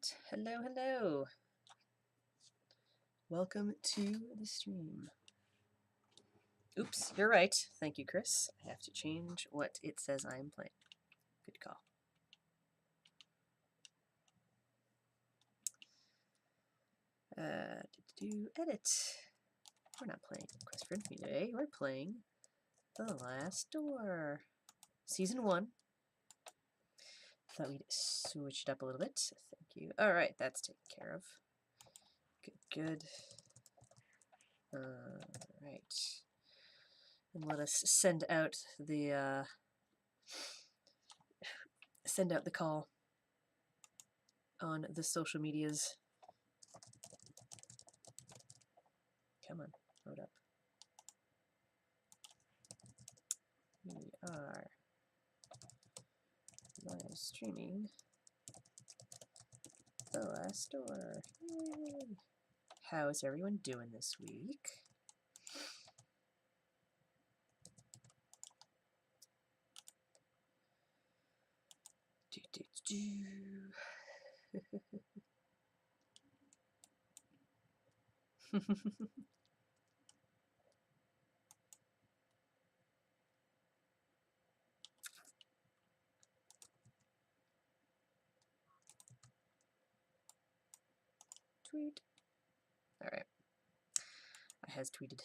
Alright, hello, hello. Welcome to the stream. Oops, you're right. Thank you, Chris. I have to change what it says I am playing. Good call. Edit. We're not playing Quest for Infinity today. We're playing The Last Door. Season 1. Thought we'd switch it up a little bit. Thank you. Alright, that's taken care of. Good. Alright. And let us send out the call on the social medias. Come on, load up. We are live streaming The Last Door. Yay! How is everyone doing this week? Tweet. Alright. I has tweeted.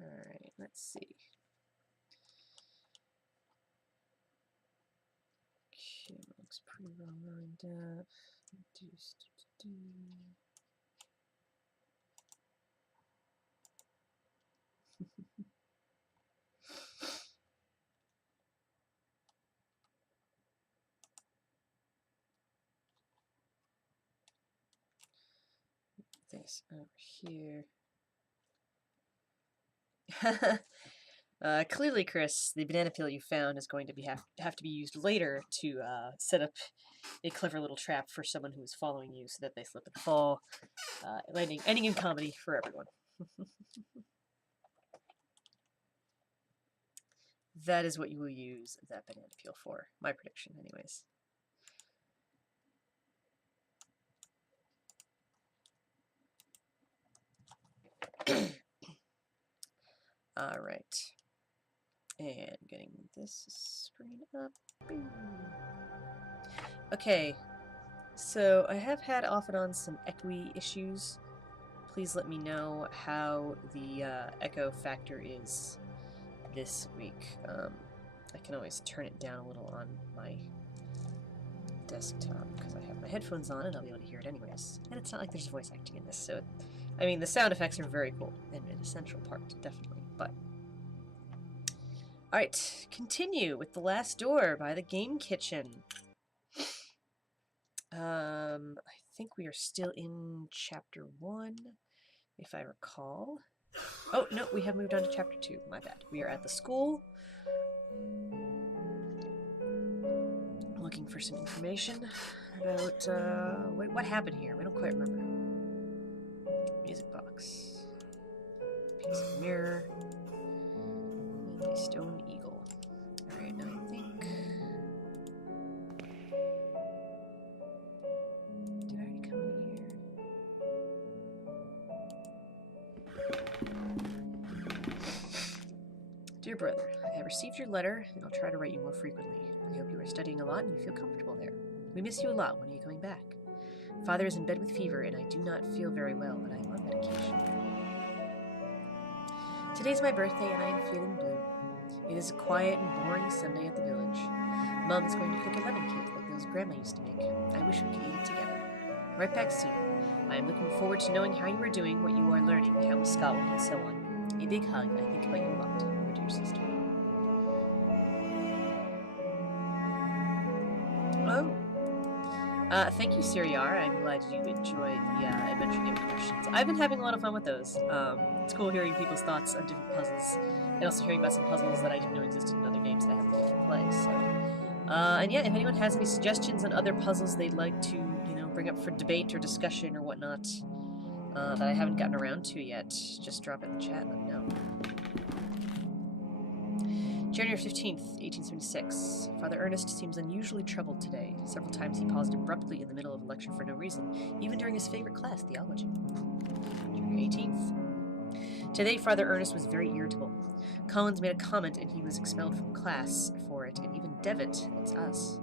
Alright, let's see. Okay, looks pretty well lined up. This over here. Clearly, Chris, the banana peel you found is going to have to be used later to set up a clever little trap for someone who is following you so that they slip and fall, ending in comedy for everyone. That is what you will use that banana peel for. My prediction, anyways. Alright. And getting this screen up. Boom. Okay. So I have had off and on some echoey issues. Please let me know how the echo factor is this week. I can always turn it down a little on my desktop because I have my headphones on and I'll be able to hear it anyways. And it's not like there's voice acting in this, so I mean the sound effects are very cool and an essential part, definitely. But alright, continue with The Last Door by the Game Kitchen. I think we are still in Chapter 1, if I recall. Oh, no, we have moved on to Chapter 2. My bad. We are at the school. Looking for some information about, what happened here? We don't quite remember. Music box. Piece of mirror. And a stone eagle. Alright, now I think... Did I already come in here? Dear brother, I have received your letter, and I'll try to write you more frequently. I hope you are studying a lot and you feel comfortable there. We miss you a lot. When are you coming back? Father is in bed with fever, and I do not feel very well, but I am on medication. Today's my birthday, and I am feeling blue. It is a quiet and boring Sunday at the village. Mom is going to cook a lemon cake like those Grandma used to make. I wish we could eat it together. Right back soon. I am looking forward to knowing how you are doing, what you are learning, how is Scotland, and so on. A big hug. I think about you a lot. Your dear sister. Thank you, Siriar. I'm glad you enjoy the adventure game questions. I've been having a lot of fun with those. It's cool hearing people's thoughts on different puzzles, and also hearing about some puzzles that I didn't know existed in other games that I haven't been able to play. So, and yeah, if anyone has any suggestions on other puzzles they'd like to, bring up for debate or discussion or whatnot that I haven't gotten around to yet, just drop it in the chat and let me know. January 15th, 1876. Father Ernest seems unusually troubled today. Several times he paused abruptly in the middle of a lecture for no reason, even during his favorite class, theology. January 18th. Today, Father Ernest was very irritable. Collins made a comment and he was expelled from class for it, and even Devitt, that's us,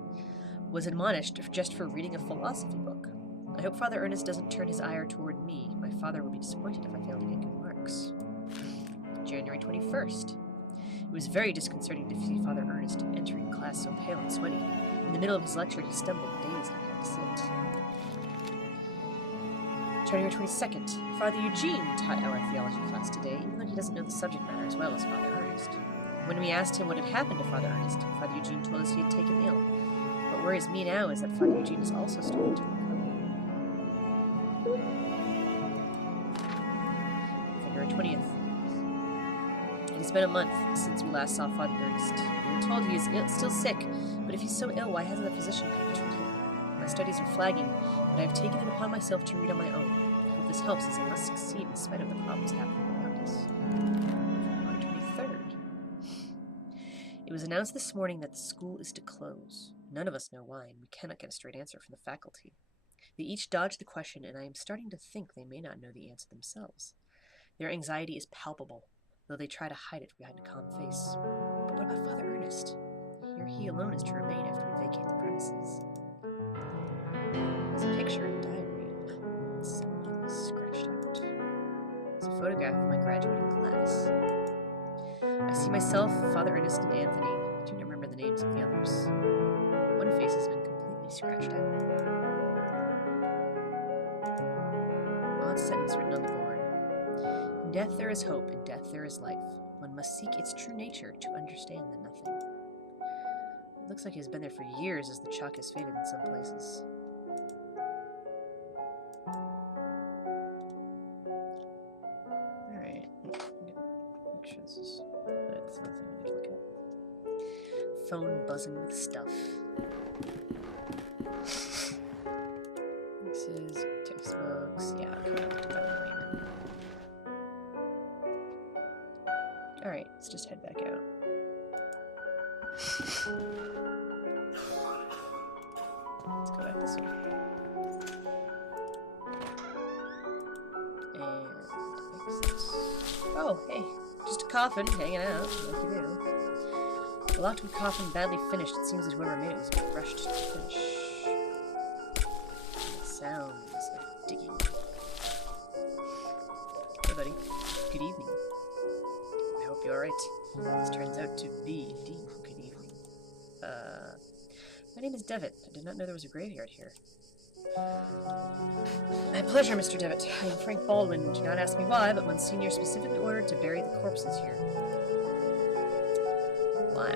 was admonished just for reading a philosophy book. I hope Father Ernest doesn't turn his ire toward me. My father will be disappointed if I fail to get good marks. January 21st. It was very disconcerting to see Father Ernest entering class so pale and sweaty. In the middle of his lecture, he stumbled, dazed, and had to sit. January 22nd. Father Eugene taught our theology class today, even though he doesn't know the subject matter as well as Father Ernest. When we asked him what had happened to Father Ernest, Father Eugene told us he had taken ill. What worries me now is that Father Eugene is also starting to recover. February 20th. It has been a month since we last saw Father Ernest. We were told he is still sick, but if he's so ill, why hasn't the physician come to treat him? My studies are flagging, but I have taken it upon myself to read on my own. I hope this helps, as I must succeed in spite of the problems happening around us. February 23rd. It was announced this morning that the school is to close. None of us know why, and we cannot get a straight answer from the faculty. They each dodge the question, and I am starting to think they may not know the answer themselves. Their anxiety is palpable, though they try to hide it behind a calm face. But what about Father Ernest? I hear he alone is to remain after we vacate the premises. There's a picture in the diary. Someone is scratched out. It's a photograph of my graduating class. I see myself, Father Ernest, and Anthony. I do not remember the names of the others. One face has been completely scratched out. Odd sentence written on the board. In death there is hope, in death there is life. One must seek its true nature to understand the nothing. It looks like he has been there for years, as the chalk has faded in some places. Alright. Make sure this is... That's nothing I need to look at. Phone buzzing with stuff. This is textbooks. Yeah, okay, I'll do that one later. Alright, let's just head back out. Let's go back this way. And exit. Oh, hey. Just a coffin hanging out, like you do. The locked-wood coffin badly finished. It seems that whoever made it was a bit rushed to finish. The sounds of digging. Hey, buddy. Good evening. I hope you're alright. This turns out to be indeed good evening. My name is Devitt. I did not know there was a graveyard here. My pleasure, Mr. Devitt. I am Frank Baldwin. Do not ask me why, but Monsignor specifically ordered to bury the corpses here. Why?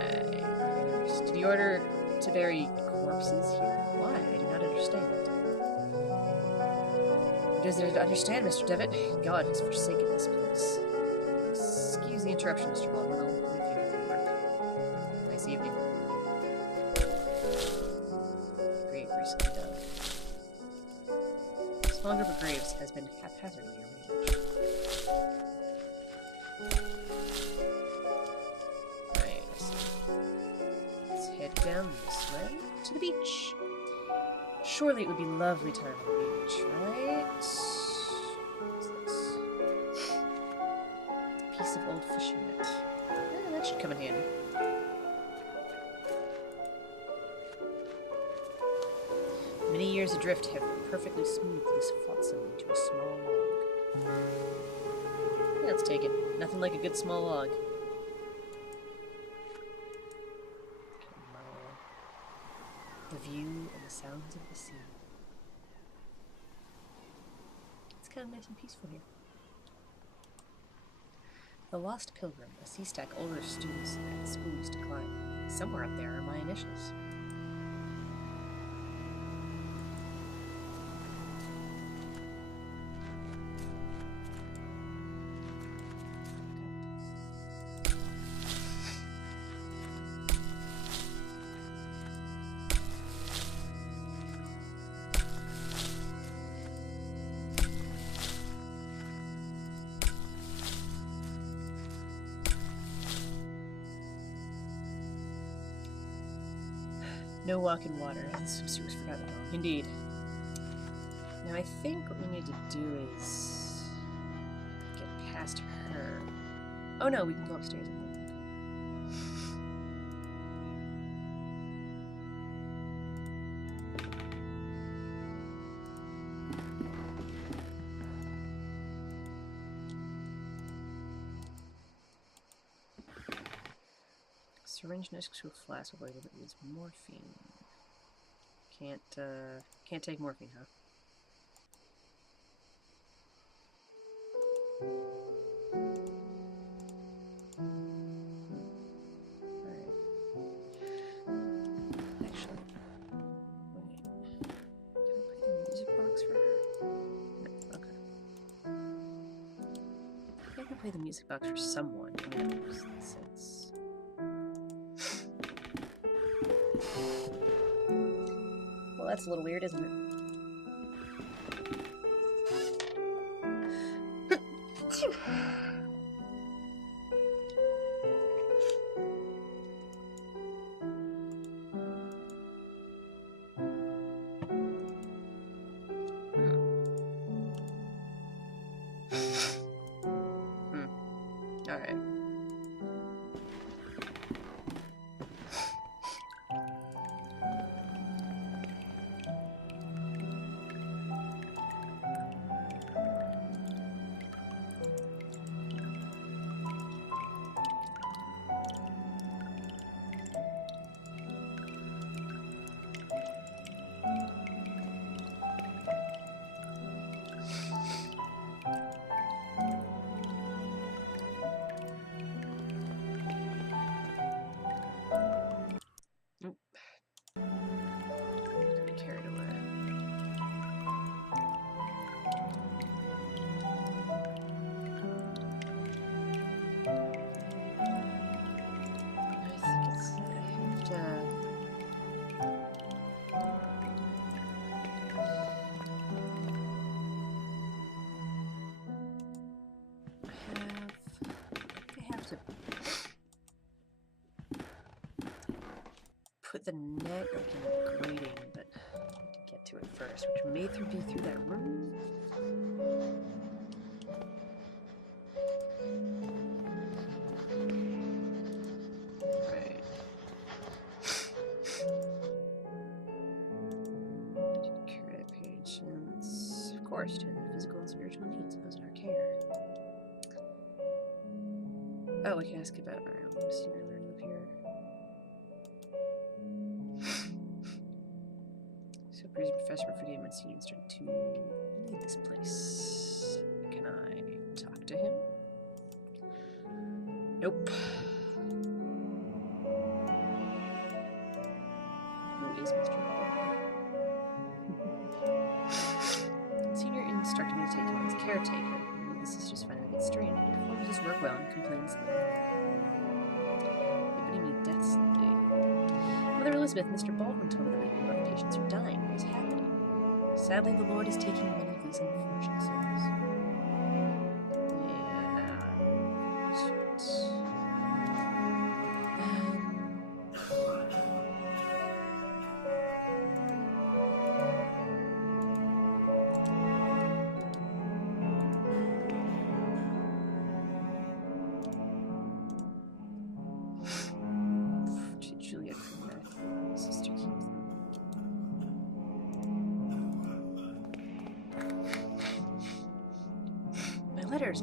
Did he order to bury corpses here? Why? I do not understand. It is to understand, Mr. Devitt. God has forsaken this place. Excuse the interruption, Mr. Baldwin. I'll leave you with your work. Nice evening. Grave recently done. A small group of graves has been haphazardly arranged. Right, let's head down this way to the beach. Surely it would be a lovely time on the beach, right? What's this? A piece of old fishing net. Yeah, that should come in handy. Many years adrift have perfectly smoothed this flotsam into a small log. Yeah, let's take it. Nothing like a good small log. The view and the sounds of the sea. It's kind of nice and peaceful here. The Lost Pilgrim, a sea stack older students at the school used to climb. Somewhere up there are my initials. No walk in water. Some sewers forgot that all. Indeed. Now I think what we need to do is get past her. Oh no, we can go upstairs. Syringe next to a flask of liquid is morphine. Can't take morphine, huh? Alright. Actually, wait. Can I play the music box for her? No, okay. I can play the music box for someone. I mean, that makes sense. Well, that's a little weird, isn't it? All right. Put the net like in the grating, but get to it first, which may be through that room. Right. Cure patients, of course, to their physical and spiritual needs of those in our care. Oh, I can ask about my own senior learning up here. So, Professor Perfidian, my senior started to leave this place. Can I talk to him? Nope. Who is Mr. Senior instructed me to take him as caretaker. This is just finding a bit strange. He performs his work well and complains little. But he means death slightly. Mother Elizabeth, Mr. Baldwin told me that lately our patients are dying. What is happening? Sadly, the Lord is taking many of these unfortunate souls.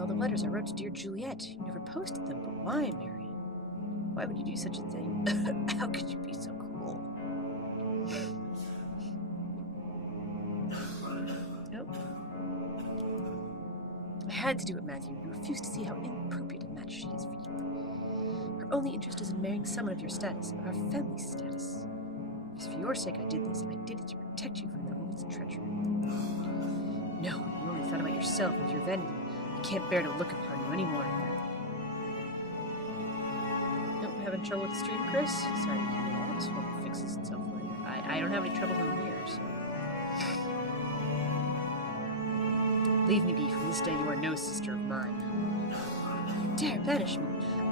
All the letters I wrote to dear Juliet. You never posted them, but why, Mary? Why would you do such a thing? How could you be so cruel? Nope. I had to do it, Matthew. You refuse to see how inappropriate a match she is for you. Her only interest is in marrying someone of your status, of our family status. It was for your sake I did this, and I did it to protect you from that woman's treachery. No, you only thought about yourself and your vanity. I can't bear to look upon you anymore. Nope, having trouble with the stream, Chris? Sorry to hear that. Hope it fixes itself for you. I don't have any trouble down here, so... Leave me be. From this day you are no sister of mine. You dare banish me.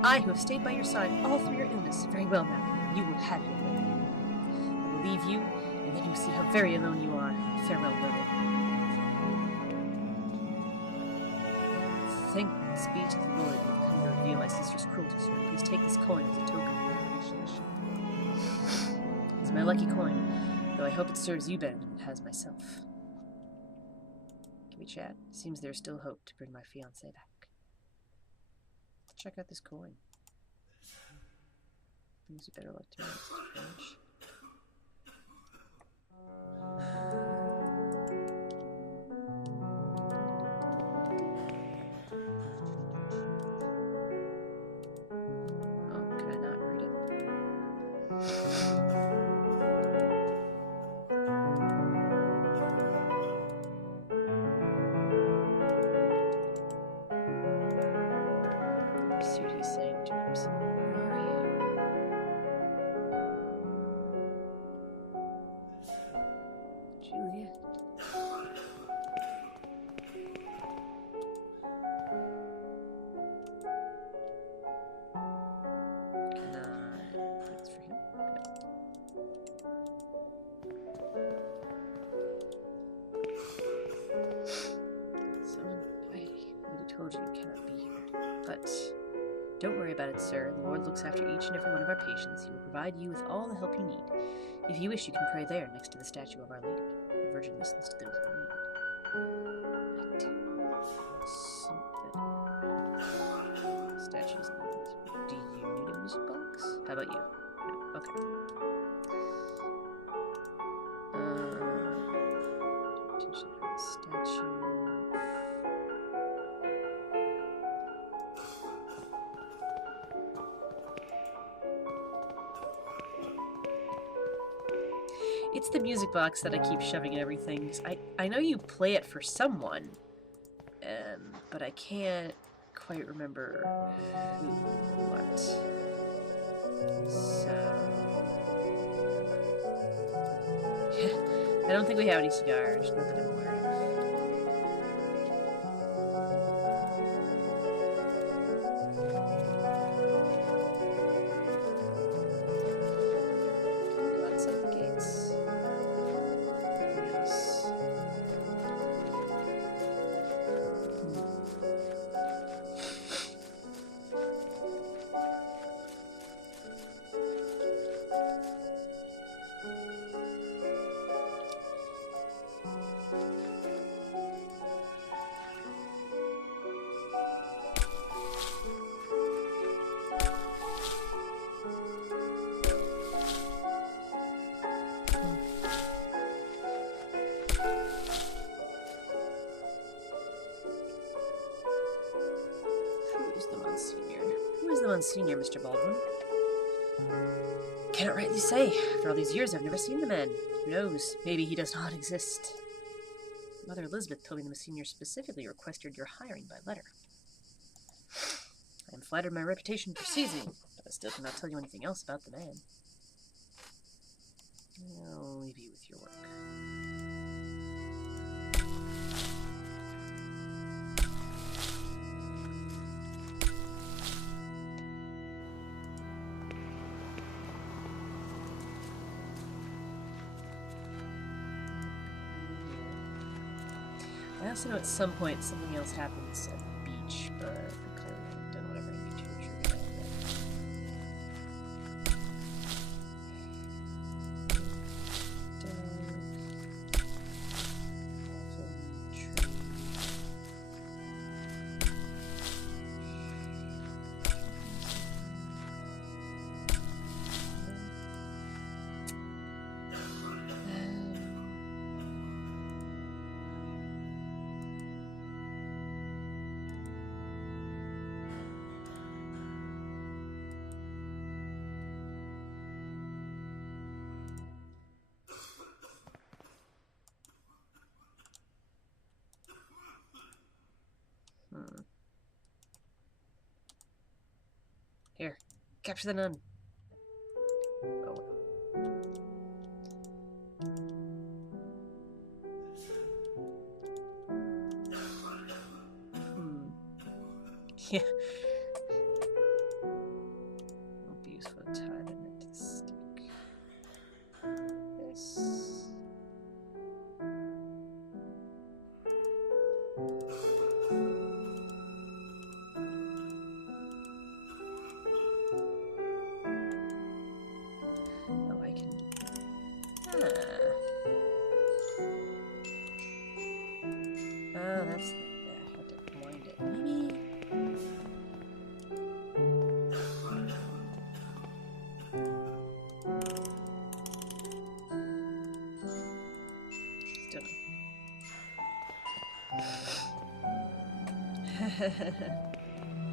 I who have stayed by your side all through your illness. Very well, Matthew. You will have your way. I will will leave you, and then you'll see how very alone you are. Farewell, brother. Thanks be to the Lord, you have come to reveal my sister's cruelty, sir. Please take this coin as a token of your appreciation. It's my lucky coin, though I hope it serves you better than it has myself. Can we chat? Seems there's still hope to bring my fiancé back. Let's check out this coin. Brings you better luck to me, Mr. French. Oh, can I not read it? Let's see what he's saying to himself. Where are you? Juliet. It's for him? So inviting. I already told you you cannot be here. But don't worry about it, sir. The Lord looks after each and every one of our patients. He will provide you with all the help you need. If you wish, you can pray there, next to the statue of Our Lady. The Virgin listens to those in need. Statues in need. Do you need a music box? How about you? No. Okay. Attention for the statue. It's the music box that I keep shoving in everything. I know you play it for someone, but I can't quite remember who or what. So I don't think we have any cigars, not that I'm aware of. Can we go outside the gates? Yes. Who is the Monsignor, Mr. Baldwin? Cannot rightly say. For all these years, I've never seen the man. Who knows? Maybe he does not exist. Mother Elizabeth told me the Monsignor specifically requested your hiring by letter. I am flattered my reputation precedes me, but I still cannot tell you anything else about the man. I'll leave you with your work. I also know at some point something else happens at the beach, but I clearly haven't done whatever I need to trigger that. Here, capture the nun. Oh. Yeah. Abuse for tie the net to the stick.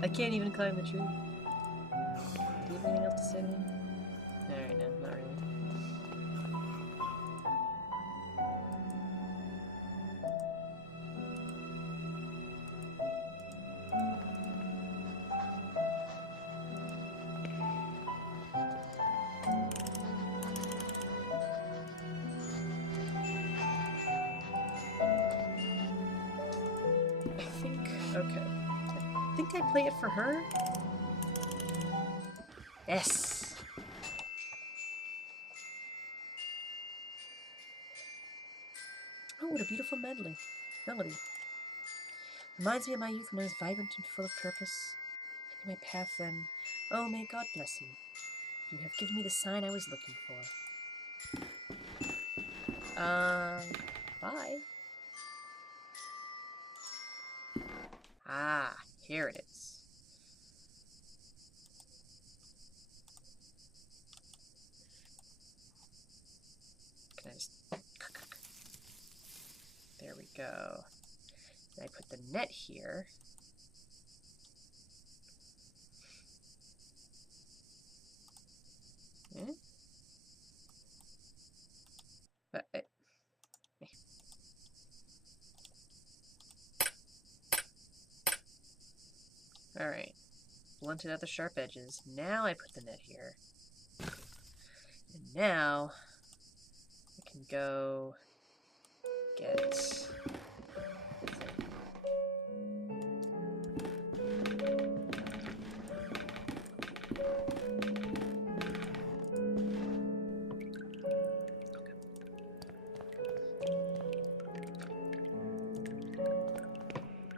I can't even climb the tree. Do you have anything else to say to me? Alright, no, not really. Okay. I think I play it for her. Yes! Oh, what a beautiful melody. Reminds me of my youth when I was vibrant and full of purpose. In my path then. Oh, may God bless you. You have given me the sign I was looking for. Bye. Ah, here it is. Can I just... There we go. And I put the net here. Eh? Alright. Blunted out the sharp edges. Now I put the net here. And now I can go get...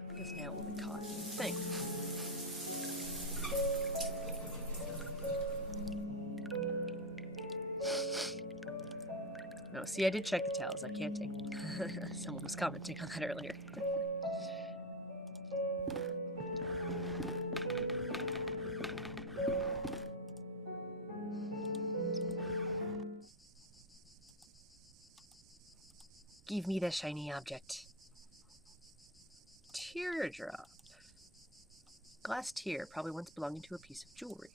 Because now it will be caught. Thing. No, see, I did check the towels. I can't take them. Someone was commenting on that earlier. Give me the shiny object. Teardrop. Glass tear, probably once belonging to a piece of jewelry.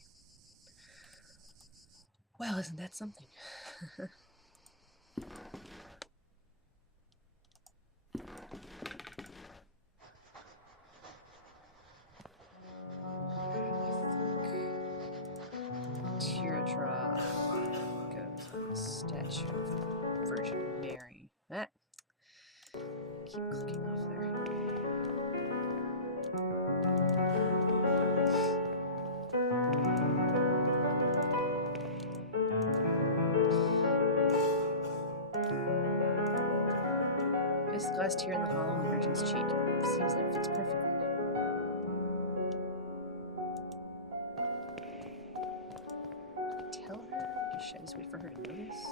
Well, isn't that something? Teardrop goes on the statue of the Virgin Mary. That. Keep clicking off there. This glass tear in the hollow of the Virgin's cheek. Seems like it fits perfectly. Tell her? Should I just wait for her to notice?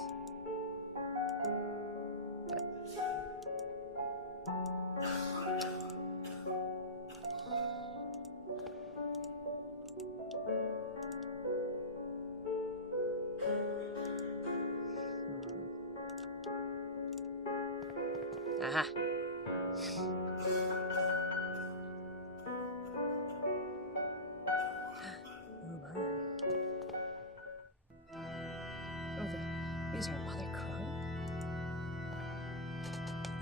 Aha! Oh my. Oh, is her mother crying?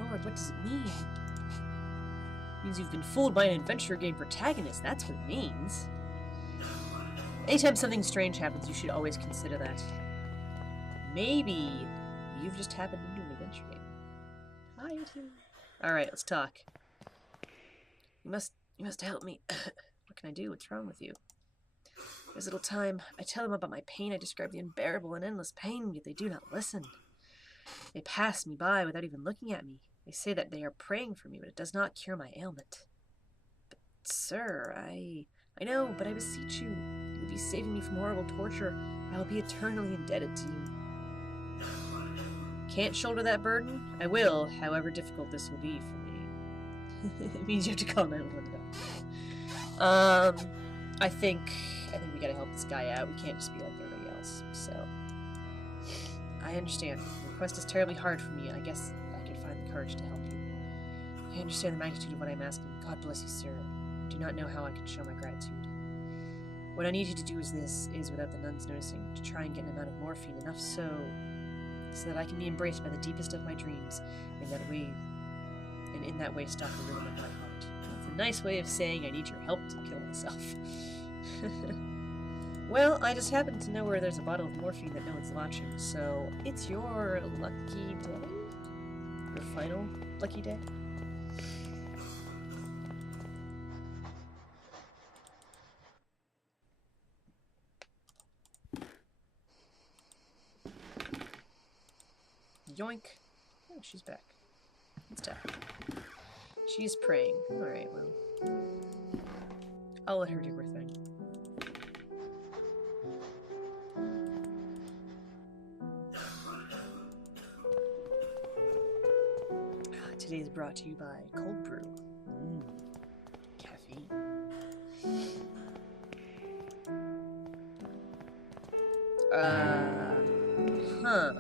Lord, what does it mean? It means you've been fooled by an adventure game protagonist. That's what it means. Anytime something strange happens, you should always consider that. Maybe you've just happened into an adventure game. Hi, you two. Alright, let's talk. You must help me. What can I do? What's wrong with you? There's little time. I tell them about my pain. I describe the unbearable and endless pain, yet they do not listen. They pass me by without even looking at me. They say that they are praying for me, but it does not cure my ailment. But, sir, I know, but I beseech you. You will be saving me from horrible torture. I will be eternally indebted to you. Can't shoulder that burden? I will, however difficult this will be for me. It means you have to call 911 now. I think we gotta help this guy out. We can't just be like everybody else. So, I understand. The request is terribly hard for me, and I guess I could find the courage to help you. I understand the magnitude of what I'm asking. God bless you, sir. do not know how I can show my gratitude. What I need you to do is without the nuns noticing, to try and get an amount of morphine, enough so that I can be embraced by the deepest of my dreams, in that way stop the rhythm of my heart. That's a nice way of saying I need your help to kill myself. Well, I just happen to know where there's a bottle of morphine that no one's watching, so it's your lucky day? Your final lucky day? Yoink. Oh, she's back. It's time. She's praying. Alright, well. I'll let her do her thing. Today is brought to you by Cold Brew. Caffeine. Huh.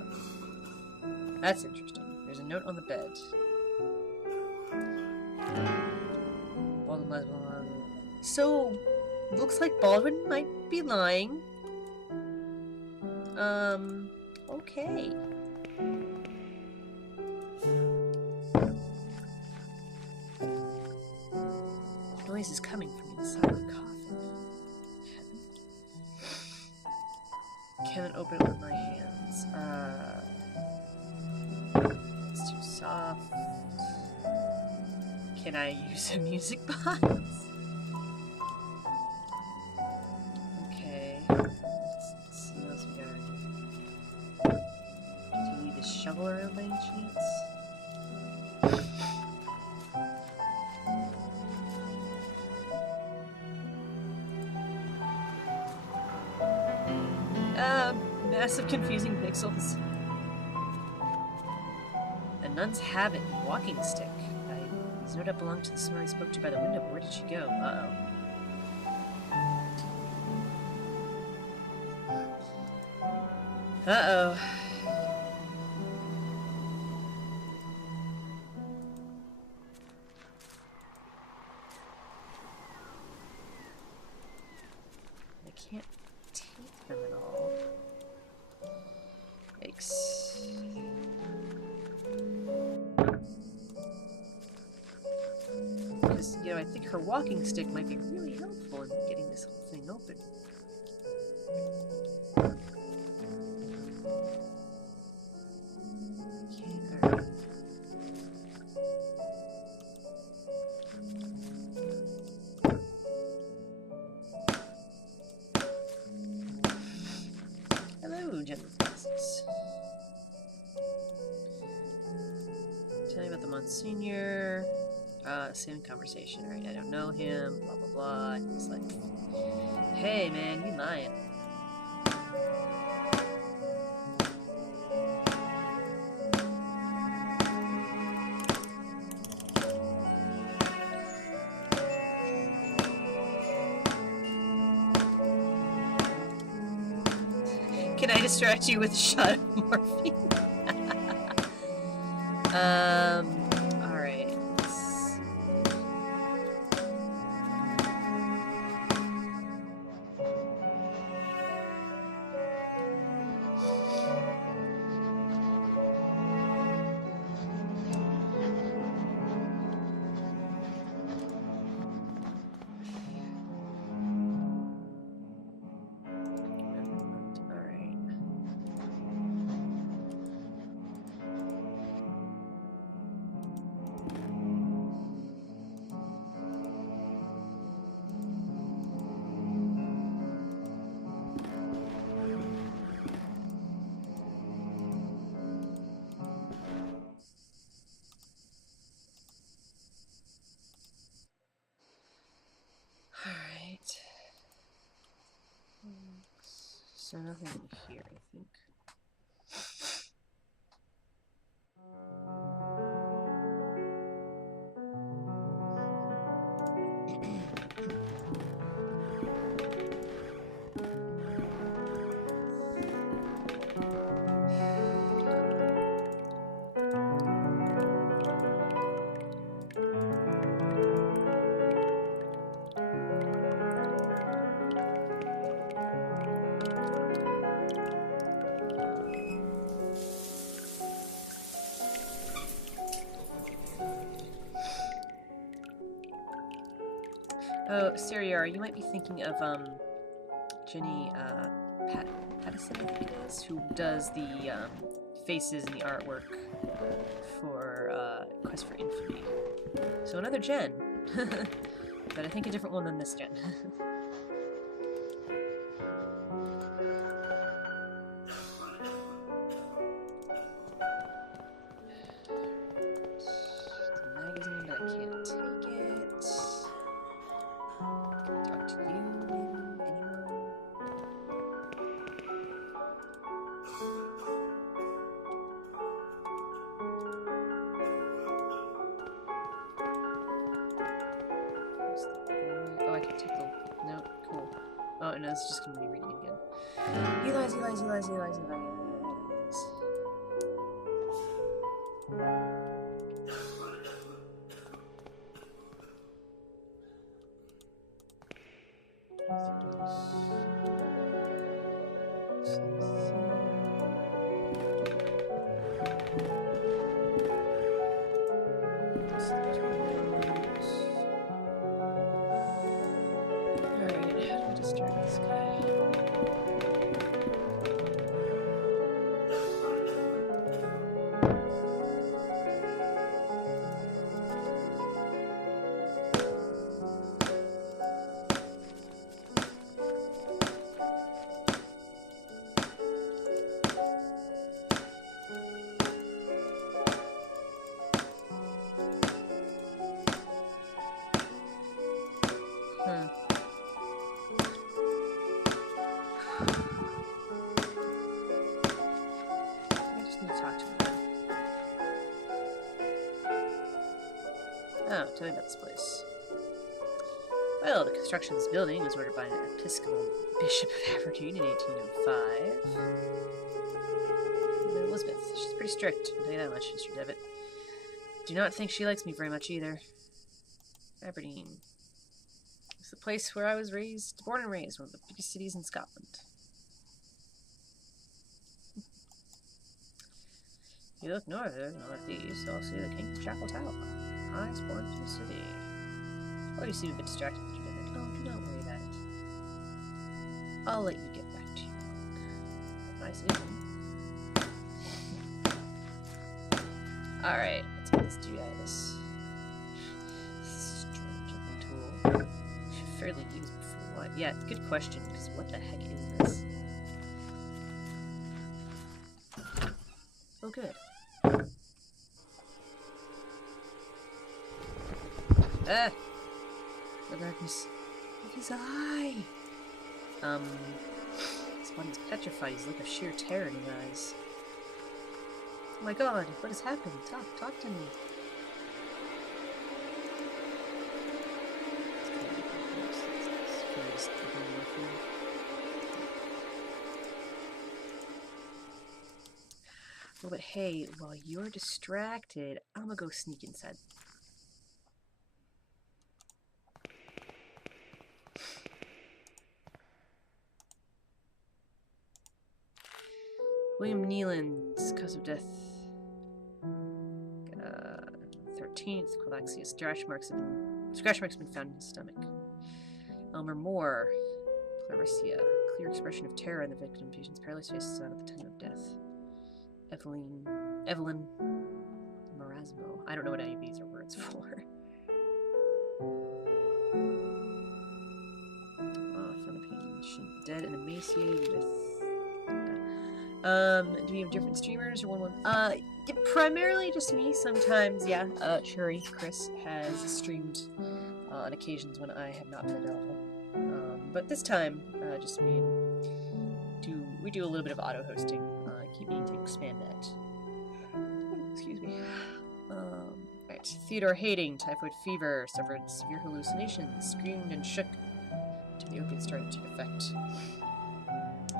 That's interesting. There's a note on the bed. So, looks like Baldwin might be lying. Okay. Noise is coming from inside the coffin. Cannot open it with my hands. It's too soft. Can I use a music box? Okay. Let's see what else we got here. Do you leave a shovel around by any chance? Massive confusing pixels. The nuns have it. Walking stick. These no doubt belonged to the someone I spoke to by the window, but where did she go? Uh-oh. Uh-oh. I can't take them at all. Yikes. Because, you know, I think her walking stick might be really helpful in getting this whole thing open. Okay, alright. Hello, gentlemen. Tell me about the Monsignor. Same conversation, right? I don't know him, blah blah blah. And he's like, hey man, you lying. Can I distract you with a shot of morphine? Alright. Alright. So nothing here, I think. Oh, Siriar, you might be thinking of, Jenny, Pattison, I think it is, who does the, faces and the artwork for, Quest for Infamy. So another Jen. But I think a different one than this Jen. Magazine, but I can't take it. Can I talk to you, maybe? Anyone? Where's the boy? Oh, I can take the... No, cool. Oh, no, it's just gonna be reading again. Eli's. Alright, how do I distract this guy? I just need to talk to him. Oh, tell me about this place. Well, the construction of this building was ordered by an Episcopal Bishop of Aberdeen in 1805. And Elizabeth, she's pretty strict, I'll tell you that much, Mr. Devitt. Do not think she likes me very much either. Aberdeen. It's the place where I was born and raised, one of the biggest cities in Scotland. If you look northern, northeast, you'll see the King's Chapel Tower. Highest point in the city. Oh, you seem a bit distracted, Mr. Devitt. Oh, do not worry about it. I'll let you get back to your work. Nice evening. Alright, let's get this dude out of this strange looking tool. Fairly used before what? Yeah, good question, because what the heck is this? Oh, good. Ah! The darkness of his eye! His body's petrified. He's like a sheer terror in his eyes. Oh my god, what has happened? Talk to me. Oh, but hey, while you're distracted, I'm gonna go sneak inside. William Nealon's cause of death. 13th, Quillaxius. Scratch marks have been found in his stomach. Elmer Moore. Claricia. Clear expression of terror on the victim. Patient's paralyzed face at the time of death. Evelyn Marasmo. I don't know what any of these are words for. From the patient dead and emaciated with... do we have different streamers or one? Primarily just me. Sometimes, yeah. Shuri, Chris has streamed on occasions when I have not been available. But this time, just me and we do a little bit of auto hosting. Keep needing to expand that. Excuse me. Right. Theodore Hading, typhoid fever, suffered severe hallucinations, screamed and shook until the opiates started to take effect.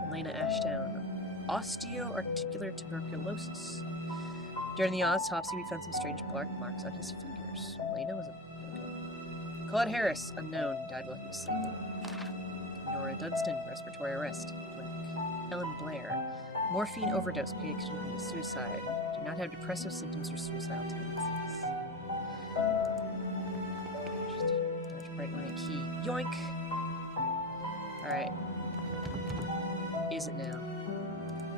Elena Ashdown. Osteoarticular tuberculosis. During the autopsy, we found some strange black marks on his fingers. Lena was okay. Claude Harris, unknown, died while he was sleeping. Nora Dunstan, respiratory arrest. Blank. Ellen Blair, morphine overdose, paid to suicide. Do not have depressive symptoms or suicidal tendencies. Interesting. Dodge bright line key. Yoink. Alright. Is it now?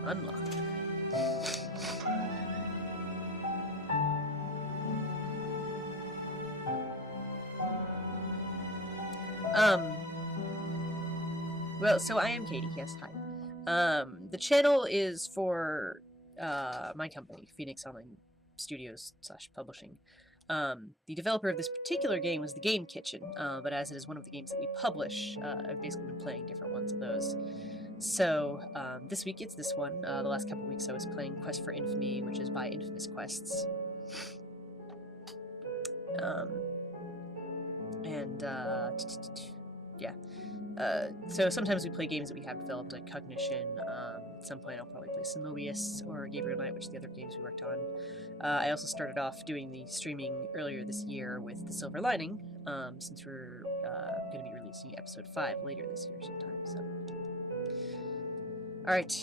Unlock. Well, so I am Katie, yes, hi. The channel is for, my company, Phoenix Online Studios / Publishing. The developer of this particular game was the Game Kitchen, but as it is one of the games that we publish, I've basically been playing different ones of those. So, this week it's this one. The last couple weeks I was playing Quest for Infamy, which is by Infamous Quests. Yeah. So sometimes we play games that we have developed, like Cognition. At some point I'll probably play some Mobius or Gabriel Knight, which are the other games we worked on. I also started off doing the streaming earlier this year with The Silver Lining, since we're going to be releasing episode 5 later this year sometime. So, alright,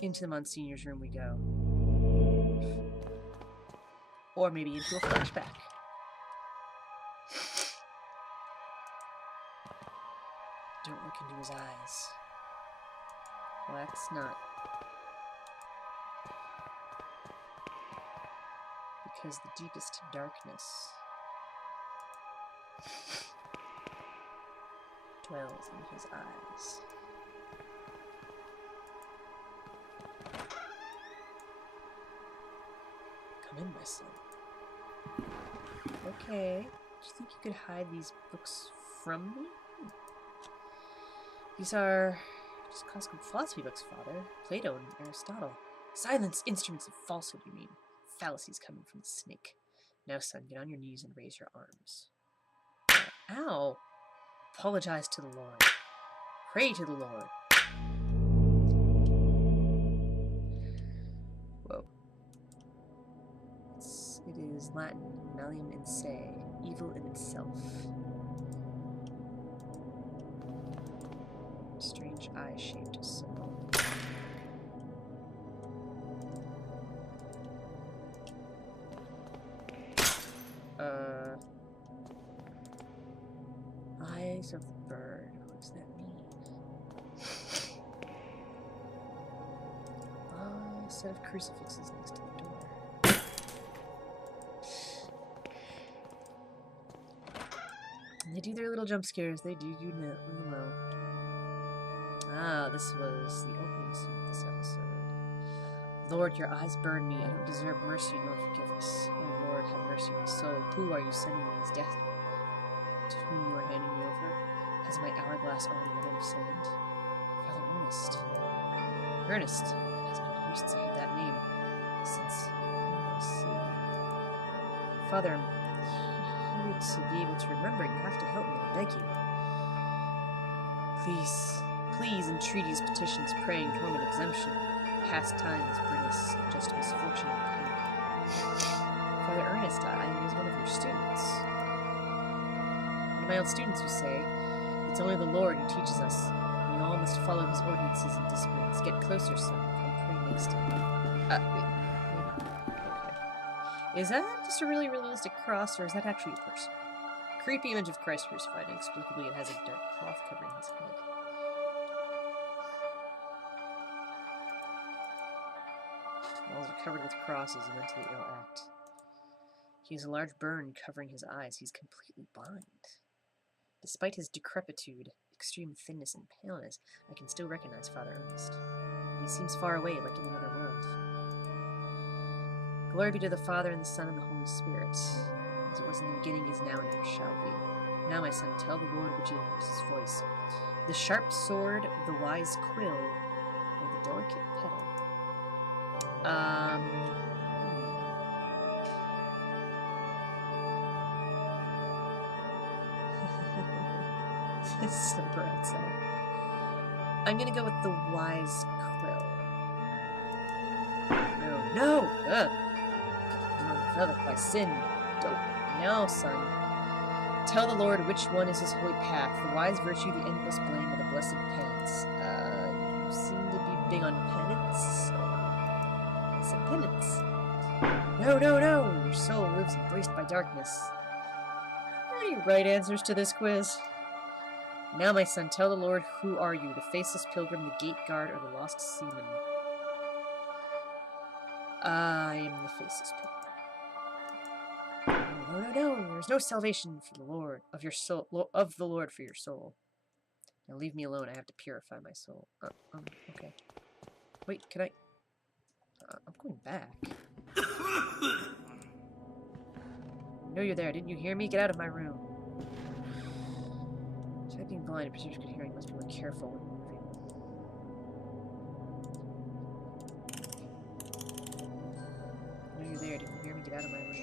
into the Monsignor's room we go. Or maybe into a flashback. Don't look into his eyes. Well, that's not. Because the deepest darkness dwells in his eyes. Come in, my son. Okay. Do you think you could hide these books from me? These are just classical philosophy books, Father. Plato and Aristotle. Silence! Instruments of falsehood, you mean. Fallacies coming from the snake. Now, son, get on your knees and raise your arms. Ow! Apologize to the Lord. Pray to the Lord. Whoa. It is Latin. Malium in se. Evil in itself. Strange eye-shaped symbol. Eyes of the bird. What does that mean? A set of crucifixes next to the door. They do their little jump scares. They do, you know. Ah, this was the opening scene of this episode. Lord, your eyes burn me. I don't deserve mercy nor forgiveness. Oh Lord, have mercy on my soul. Who are you sending me as death? To whom you are handing me over? Has my hourglass already run out of sand? Father Ernest. Ernest. It has been years since I had that name. Since... let's see. Father, I'm here to be able to remember. You have to help me, I beg you. Please, entreaties, petitions, praying, torment, exemption. Past times bring us just misfortune and pain. Father Ernest, I was one of your students. One of my old students who say, it's only the Lord who teaches us. We all must follow his ordinances and disciplines. Get closer, son. Come pray next to me. Wait. Okay. Is that just a really realistic cross, or is that actually a person? Creepy image of Christ crucified. Inexplicably, it has a dark cloth covering his head. Walls are covered with crosses and mentally ill act. He has a large burn covering his eyes. He's completely blind. Despite his decrepitude, extreme thinness, and paleness, I can still recognize Father Ernest. He seems far away, like in another world. Glory be to the Father, and the Son, and the Holy Spirit. As it was in the beginning, is now, and ever shall be. Now, my son, tell the Lord which is his voice. The sharp sword, the wise quill, or the delicate petal? It's so bright outside. I'm gonna go with the wise quill. No! I'm enveloped by sin. Don't. Now, son. Tell the Lord which one is his holy path, the wise virtue, the endless blame, or the blessed penance. You seem to be big on penance. I said penance. No! Your soul lives embraced by darkness. Are there any right answers to this quiz? Now, my son, tell the Lord, who are you? The faceless pilgrim, the gate guard, or the lost seaman? I am the faceless pilgrim. No, there is no salvation for the Lord of your soul, of the Lord for your soul. Now leave me alone. I have to purify my soul. Okay. Wait, can I? I'm going back. I know you're there. Didn't you hear me? Get out of my room. Despite being blind, prisoners could hear. You must be more careful when moving. I know you're there. Didn't you hear me? Get out of my room.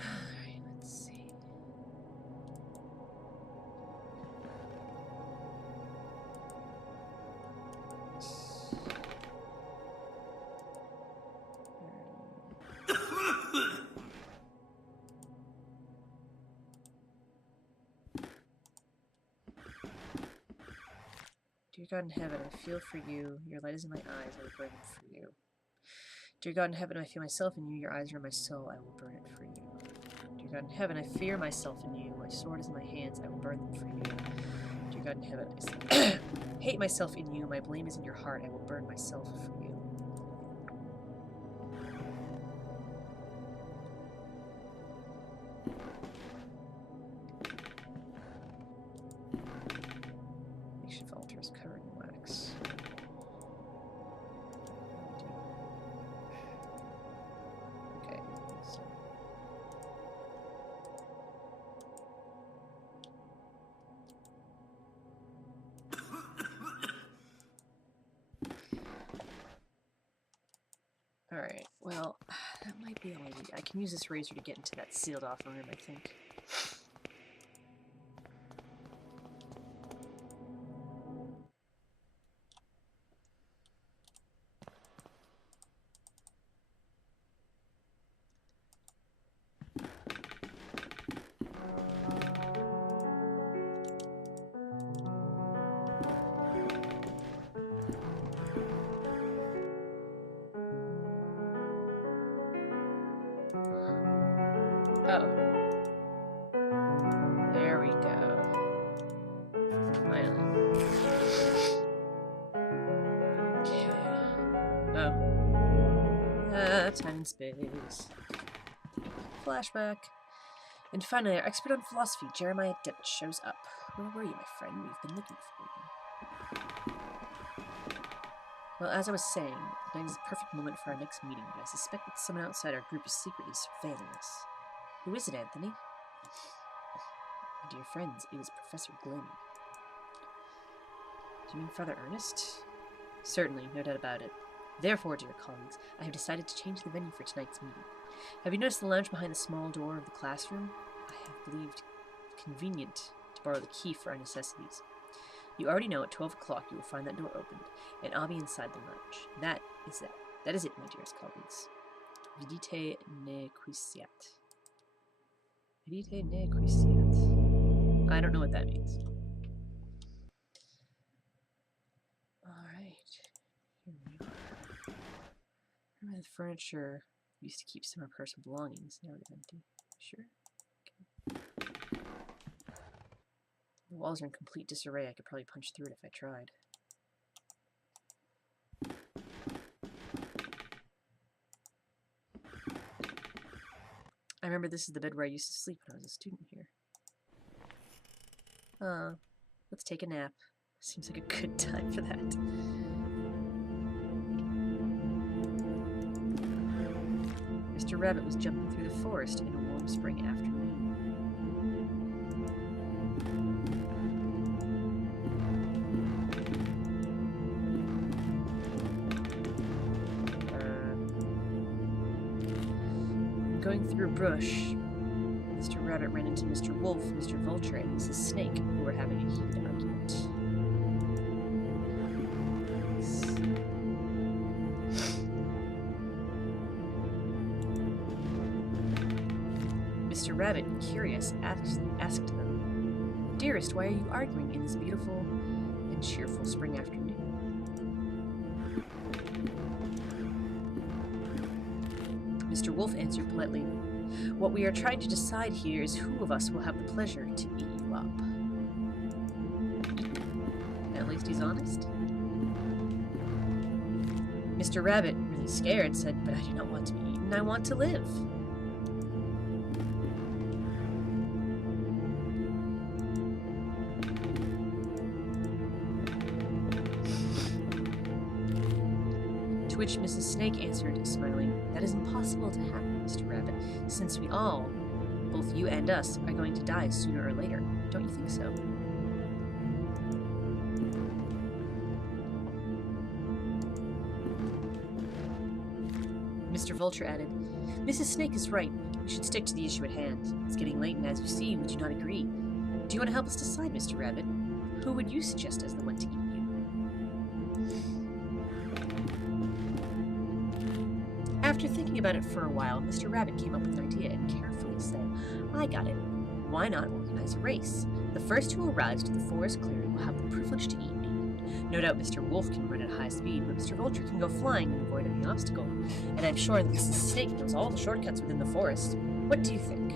Alright, let's see. Dear God in heaven, I feel for you. Your light is in my eyes. I will burn it for you. Dear God in heaven, I feel myself in you. Your eyes are in my soul. I will burn it for you. Dear God in heaven, I fear myself in you. My sword is in my hands. I will burn them for you. Dear God in heaven, I hate myself in you. My blame is in your heart. I will burn myself for you. Makeshift altar is covered in wax. Okay. So. Alright, well, that might be all I need. I can use this razor to get into that sealed off room, I think. Oh. There we go. Finally. Okay. Oh. Time and space. Flashback. And finally, our expert on philosophy, Jeremiah Devitt, shows up. Where were you, my friend? We've been looking for you. Well, as I was saying, tonight is the perfect moment for our next meeting, but I suspect that someone outside our group is secretly surveilling us. Who is it, Anthony? My dear friends, it is Professor Glenn. Do you mean Father Ernest? Certainly, no doubt about it. Therefore, dear colleagues, I have decided to change the venue for tonight's meeting. Have you noticed the lounge behind the small door of the classroom? I have believed convenient to borrow the key for our necessities. You already know at 12 o'clock you will find that door opened, and I'll be inside the lounge. That is it. That is it, my dearest colleagues. Vidite ne quisat. Vidite ne quisat. I don't know what that means. Alright. Here we are. Remember the furniture used to keep some of her personal belongings. Now it's empty. Sure. Okay. The walls are in complete disarray. I could probably punch through it if I tried. I remember this is the bed where I used to sleep when I was a student here. Let's take a nap. Seems like a good time for that. Mr. Rabbit was jumping through the forest in a warm spring afternoon. Going through a brush, Mr. Rabbit ran into Mr. Wolf, Mr. Vulture, and Mrs. Snake, who were having a heated argument. Mr. Rabbit, curious, asked them, "Dearest, why are you arguing in this beautiful and cheerful spring afternoon?" Mr. Wolf answered politely, What we are trying to decide here is who of us will have the pleasure to eat you up. At least he's honest. Mr. Rabbit, really scared, said, "But I do not want to be eaten. I want to live." To which Mrs. Snake answered, smiling, "That is impossible to happen, Mr. Rabbit, since we all, both you and us, are going to die sooner or later. Don't you think so?" Mr. Vulture added, "Mrs. Snake is right. We should stick to the issue at hand. It's getting late, and as you see, we do not agree. Do you want to help us decide, Mr. Rabbit? Who would you suggest as the one to eat you?" After thinking about it for a while, Mr. Rabbit came up with an idea and carefully said, "I got it. Why not organize a race? The first who arrives to the forest clearing will have the privilege to eat me. No doubt Mr. Wolf can run at high speed, but Mr. Vulture can go flying and avoid any obstacle. And I'm sure that Mrs. Snake knows all the shortcuts within the forest. What do you think?"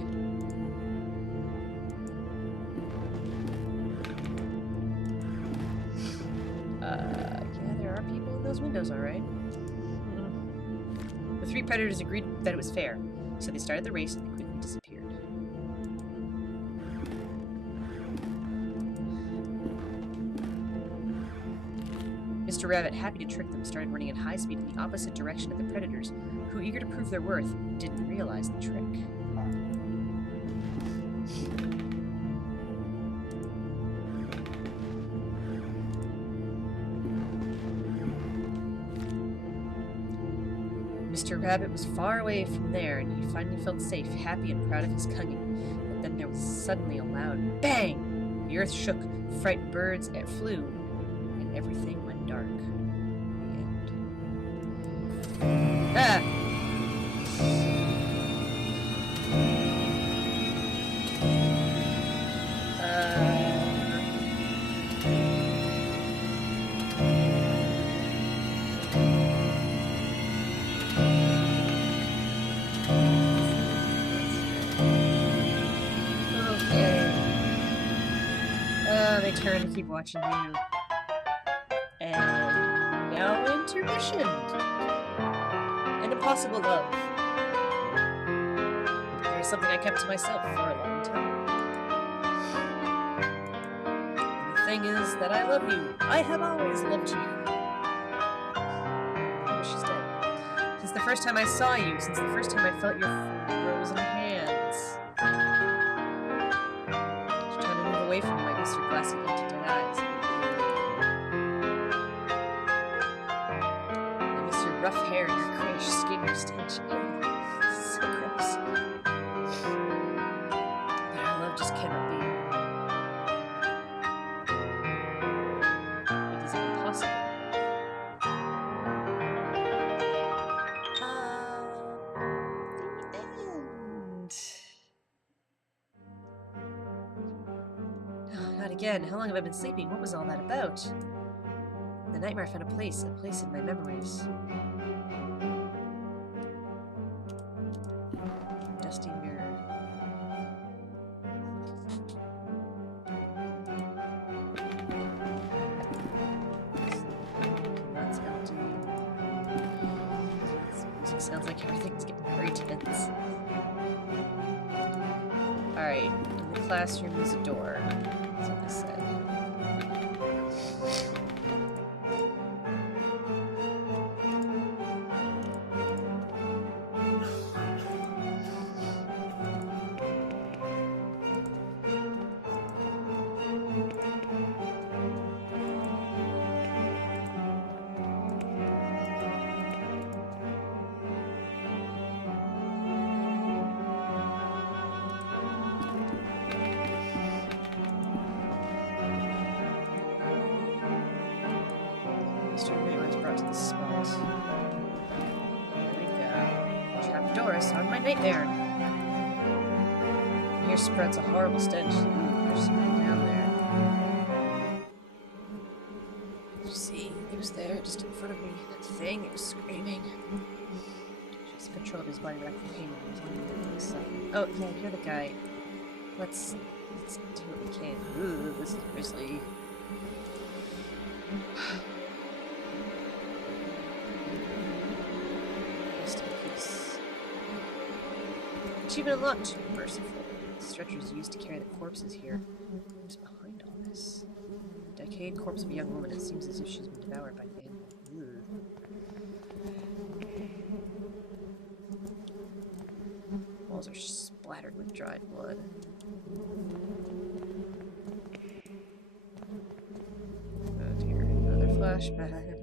Yeah, there are people in those windows, alright. The three predators agreed that it was fair, so they started the race and they quickly disappeared. Mr. Rabbit, happy to trick them, started running at high speed in the opposite direction of the predators, who, eager to prove their worth, didn't realize the trick. Mr. Rabbit was far away from there, and he finally felt safe, happy and proud of his cunning. But then there was suddenly a loud bang! The earth shook, frightened birds flew, and everything went dark. The end. Ah! They turn to keep watching you. And now intermission. An impossible love. There's something I kept to myself for a long time. And the thing is that I love you. I have always loved you. Oh, she's dead. Since the first time I saw you, since the first time I felt your frozen hands. She's trying to move away from you, I miss your glassy empty dead eyes. Rough hair, your grayish skin, your stench. So gross. But our love just cannot be. It is impossible. The end. Oh, not again. How long have I been sleeping? What was all that about? The nightmare found a place in my memories. Dusty mirror. That's empty. This music sounds like everything's getting very tense. Alright, in the classroom is a door. That's what they said. To the spot. There we go. Trapdoors on my nightmare. Here spreads a horrible stench. There's something down there. You see, it was there just in front of me. That thing, it was screaming. Just control of his body racked with pain when he was on the side. Oh, yeah, you're the guy. Let's do what we can. Ooh, this is grisly. Rest in peace. Achievement unlocked. Merciful. The stretcher is used to carry the corpses here. Who's behind all this? Decayed corpse of a young woman. It seems as if she's been devoured by an animal. Walls are splattered with dried blood. Oh dear, another flashback.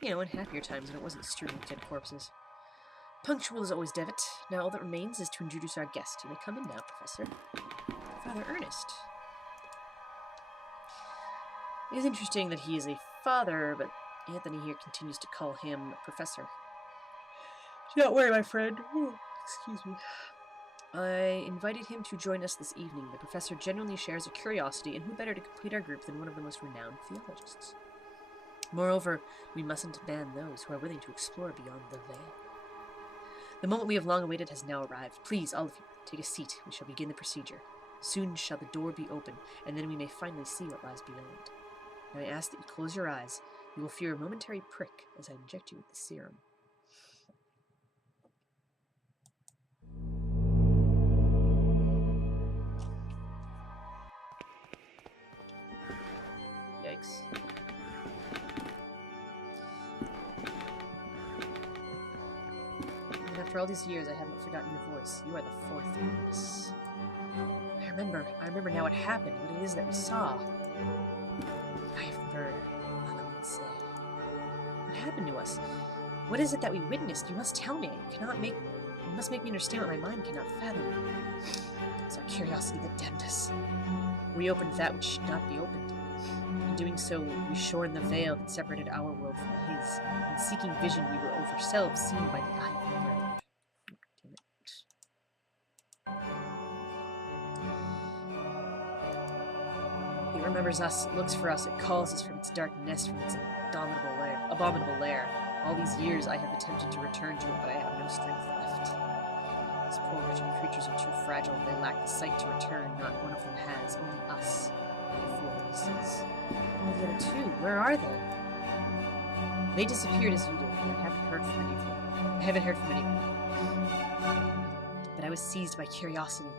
You know, in happier times when it wasn't strewn with dead corpses. Punctual as always, Devitt. Now all that remains is to introduce our guest. You may come in now, Professor. Father Ernest. It is interesting that he is a father, but Anthony here continues to call him Professor. Do not worry, my friend. Ooh, excuse me. I invited him to join us this evening. The professor genuinely shares a curiosity, and who better to complete our group than one of the most renowned theologists? Moreover, we mustn't ban those who are willing to explore beyond the veil. The moment we have long awaited has now arrived. Please, all of you, take a seat. We shall begin the procedure. Soon shall the door be opened, and then we may finally see what lies beyond. Now I ask that you close your eyes. You will feel a momentary prick as I inject you with the serum. Yikes. And after all these years, I haven't forgotten your voice. You are the fourth witness. I remember now what happened, what it is that we saw. I have murder, Mama would say. What happened to us? What is it that we witnessed? You must tell me. You must make me understand what my mind cannot fathom. It's our curiosity that damned us. We opened that which should not be opened. In doing so, we shorn the veil that separated our world from his. In seeking vision, we were ourselves seen by the eye of the ground. Damn it. It remembers us, it looks for us, it calls us from its dark nest, from its abominable lair. All these years I have attempted to return to it, but I have no strength left. These poor wretched creatures are too fragile. They lack the sight to return. Not one of them has, only us. The four witnesses. Oh, the other two, where are they? They disappeared as you did, and I haven't heard from any of them. But I was seized by curiosity,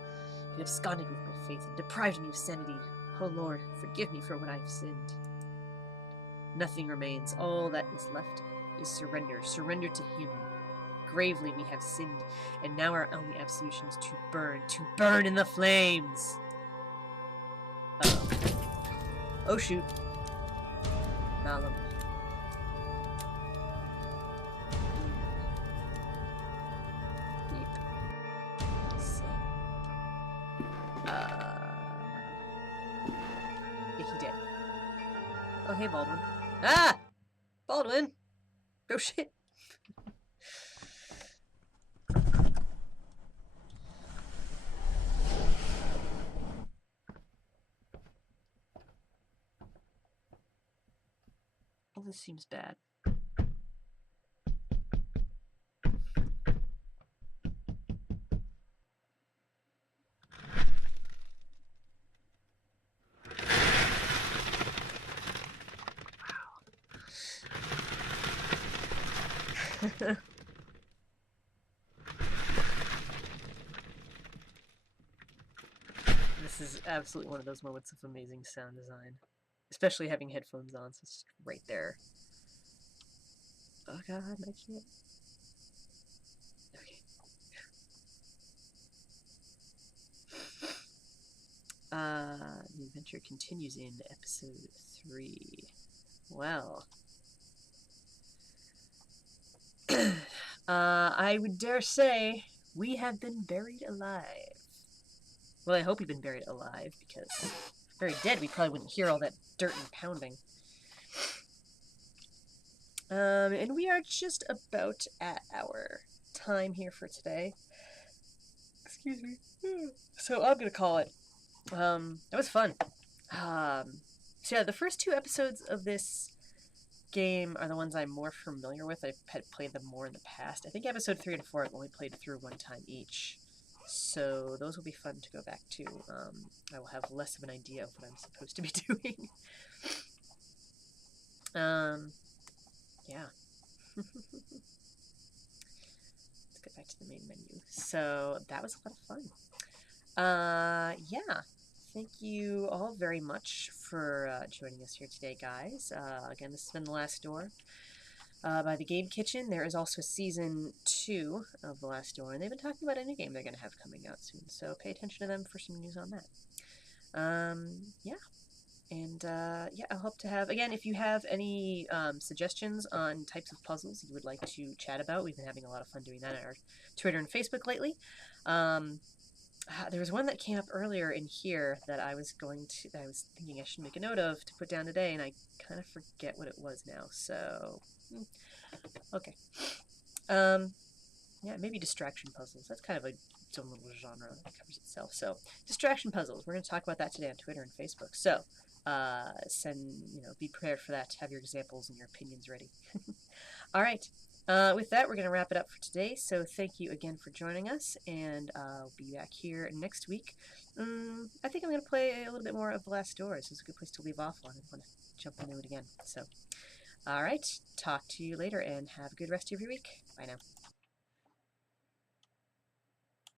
and absconded with my faith, and deprived me of sanity. Oh Lord, forgive me for what I have sinned. Nothing remains. All that is left is surrender. Surrender to him. Gravely we have sinned, and now our only absolution is to burn in the flames. Uh-oh. Oh shoot. Malum. Deep. Sin. Yeah, he did. Oh, hey, Baldwin. Ah! Baldwin! Oh, shit. Well, this seems bad. This is absolutely one of those moments of amazing sound design. Especially having headphones on, so it's just right there. Oh god, I can't. Okay. The adventure continues in episode 3. Well. I would dare say we have been buried alive. Well, I hope we've been buried alive, because if buried dead, we probably wouldn't hear all that dirt and pounding. And we are just about at our time here for today. Excuse me. So I'm gonna call it. That was fun. So yeah, the first 2 episodes of this game are the ones I'm more familiar with. I've played them more in the past. I think episode 3 and 4 I've only played through one time each. So those will be fun to go back to. I will have less of an idea of what I'm supposed to be doing. Yeah. Let's get back to the main menu. So that was a lot of fun. Yeah. Thank you all very much for joining us here today, guys. Again, this has been The Last Door by The Game Kitchen. There is also Season 2 of The Last Door, and they've been talking about a new game they're going to have coming out soon, so pay attention to them for some news on that. Yeah. And yeah, I hope to have, again, if you have any suggestions on types of puzzles you would like to chat about, we've been having a lot of fun doing that on our Twitter and Facebook lately. There was one that came up earlier in here that I was thinking I should make a note of to put down today, and I kind of forget what it was now, so okay. Yeah, maybe distraction puzzles. That's kind of a its own little genre that covers itself. So distraction puzzles. We're going to talk about that today on Twitter and Facebook. So be prepared for that. Have your examples and your opinions ready. All right. With that, we're going to wrap it up for today. So thank you again for joining us, and I'll be back here next week. I think I'm going to play a little bit more of The Last Doors. It's a good place to leave off on. I want to jump into it again. So, all right. Talk to you later, and have a good rest of your week. Bye now.